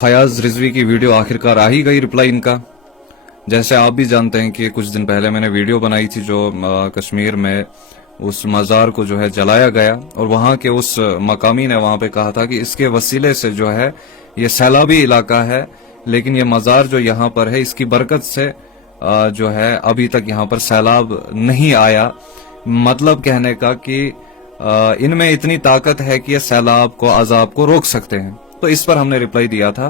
फयाज रिजवी की वीडियो आखिरकार आ ही गई रिप्लाई इनका। जैसे आप भी जानते हैं कि कुछ दिन पहले मैंने वीडियो बनाई थी जो कश्मीर में उस मज़ार को जो है जलाया गया और वहाँ के उस मकामी ने वहाँ पे कहा था कि इसके वसीले से जो है ये सैलाबी इलाका है, लेकिन ये मज़ार जो यहाँ पर है इसकी बरकत से जो है अभी तक यहाँ पर सैलाब नहीं आया। मतलब कहने का कि इनमें इतनी ताकत है कि ये सैलाब को, अजाब को रोक सकते हैं। तो इस पर हमने रिप्लाई दिया था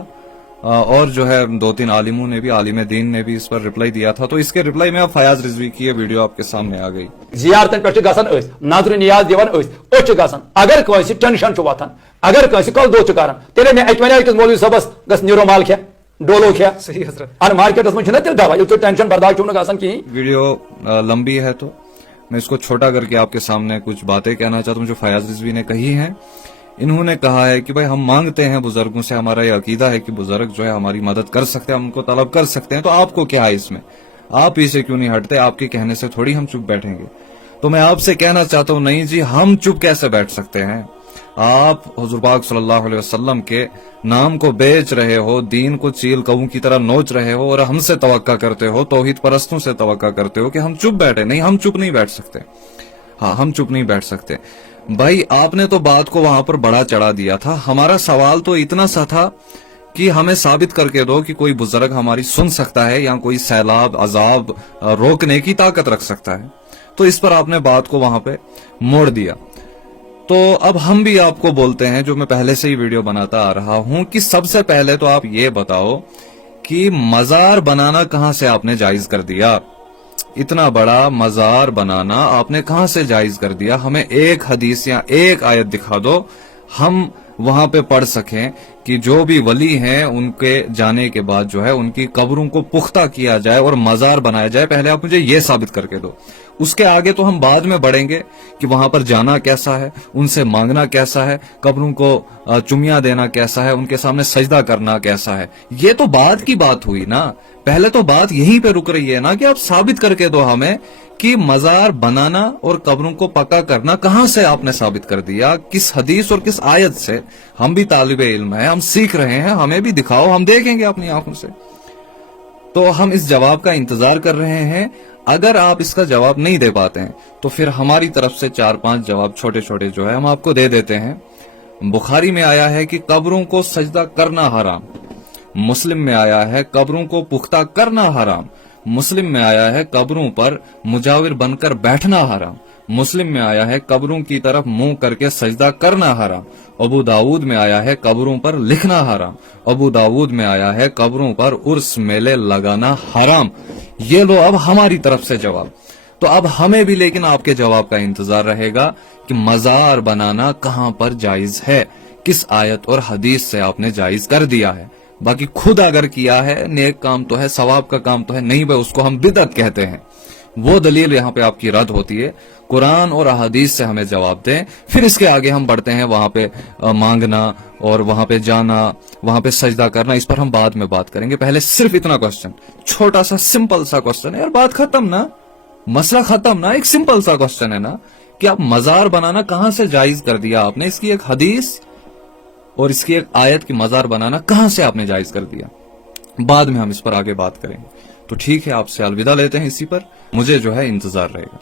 और जो है 2-3 आलिमों ने भी, आलिम दीन ने भी इस पर रिप्लाई दिया था। तो इसके रिप्लाई में अब फयाज रिजवी की ये वीडियो आपके सामने आ गई। जियारतन पे गसन नजर नियाज दिवन ओच गसन अगर कोई टेंशन वतान, अगर कोई कल दो कर तेल मे अत वन मौलवी सबस गस न्यूरो माल खे डोलो खे सही हजरत मार्केटस में तेल दवा ये टेंशन बर्दाश्त गसन की। वीडियो लंबी है तो मैं इसको छोटा करके आपके सामने कुछ बातें कहना चाहता हूँ जो फयाज रिजवी ने कही हैं। इन्होंने कहा है कि भाई हम मांगते हैं बुजुर्गों से, हमारा ये अकीदा है कि बुजुर्ग जो है हमारी मदद कर सकते हैं, हम उनको तलब कर सकते हैं, तो आपको क्या है इसमें, आप इसे क्यों नहीं हटते, आपके कहने से थोड़ी हम चुप बैठेंगे। तो मैं आपसे कहना चाहता हूं, नहीं जी हम चुप कैसे बैठ सकते हैं। आप हुजूर पाक सल्लल्लाहु अलैहि वसल्लम के नाम को बेच रहे हो, दीन को चील कौं की तरह नोच रहे हो और हमसे तवक्का करते हो, तौहीद परस्तों से तवक्का करते हो कि हम चुप बैठे। नहीं, हम चुप नहीं बैठ सकते। हाँ, हम चुप नहीं बैठ सकते। भाई आपने तो बात को वहां पर बड़ा चढ़ा दिया था। हमारा सवाल तो इतना सा था कि हमें साबित करके दो कि कोई बुजुर्ग हमारी सुन सकता है या कोई सैलाब अजाब रोकने की ताकत रख सकता है। तो इस पर आपने बात को वहां पे मोड़ दिया। तो अब हम भी आपको बोलते हैं, जो मैं पहले से ही वीडियो बनाता आ रहा हूं, कि सबसे पहले तो आप ये बताओ कि मजार बनाना कहां से आपने जायज कर दिया। इतना बड़ा मजार बनाना आपने कहां से जायज कर दिया। हमें एक हदीस या एक आयत दिखा दो, हम वहां पे पढ़ सकें कि जो भी वली हैं उनके जाने के बाद जो है उनकी कब्रों को पुख्ता किया जाए और मजार बनाया जाए। पहले आप मुझे ये साबित करके दो, उसके आगे तो हम बाद में बढ़ेंगे कि वहां पर जाना कैसा है, उनसे मांगना कैसा है, कब्रों को चुमिया देना कैसा है, उनके सामने सजदा करना कैसा है। ये तो बाद की बात हुई ना, पहले तो बात यहीं पे रुक रही है ना कि आप साबित करके दो हमें कि मजार बनाना और कब्रों को पक्का करना कहां से आपने साबित कर दिया, किस हदीस और किस आयत से। हम भी तालिबे इल्म है, हम सीख रहे हैं, हमें भी दिखाओ, हम देखेंगे अपनी आंखों से। तो हम इस जवाब का इंतजार कर रहे हैं। अगर आप इसका जवाब नहीं दे पाते हैं तो फिर हमारी तरफ से 4-5 जवाब छोटे छोटे जो है हम आपको दे देते हैं। बुखारी में आया है कि कब्रों को सजदा करना हराम, मुस्लिम में आया है कब्रों को पुख्ता करना हराम, मुस्लिम में आया है कब्रों पर मुजाविर बनकर बैठना हराम, मुस्लिम में आया है कब्रों की तरफ मुंह करके सजदा करना हराम, अबू दाऊद में आया है कब्रों पर लिखना हराम, अबू दाऊद में आया है कब्रों पर उर्स मेले लगाना हराम। ये लो अब हमारी तरफ से जवाब। तो अब हमें भी लेकिन आपके जवाब का इंतजार रहेगा कि मजार बनाना कहां पर जायज है, किस आयत और हदीस से आपने जायज कर दिया है। बाकी खुद अगर किया है, नेक काम तो है, सवाब का काम तो है, नहीं भाई उसको हम बिदअत कहते हैं। वो दलील यहाँ पे आपकी रद्द होती है। कुरान और अहादीस से हमें जवाब दें, फिर इसके आगे हम बढ़ते हैं। वहां पे मांगना और वहां पे जाना, वहां पे सजदा करना, इस पर हम बाद में बात करेंगे। पहले सिर्फ इतना क्वेश्चन, छोटा सा सिंपल सा क्वेश्चन है यार, बात खत्म ना, मसला खत्म ना। एक सिंपल सा क्वेश्चन है ना कि आप मजार बनाना कहां से जायज कर दिया आपने, इसकी एक हदीस और इसकी एक आयत की मजार बनाना कहां से आपने जायज कर दिया। बाद में हम इस पर आगे बात करेंगे। तो ठीक है, आपसे अलविदा लेते हैं इसी पर। मुझे जो है इंतजार रहेगा।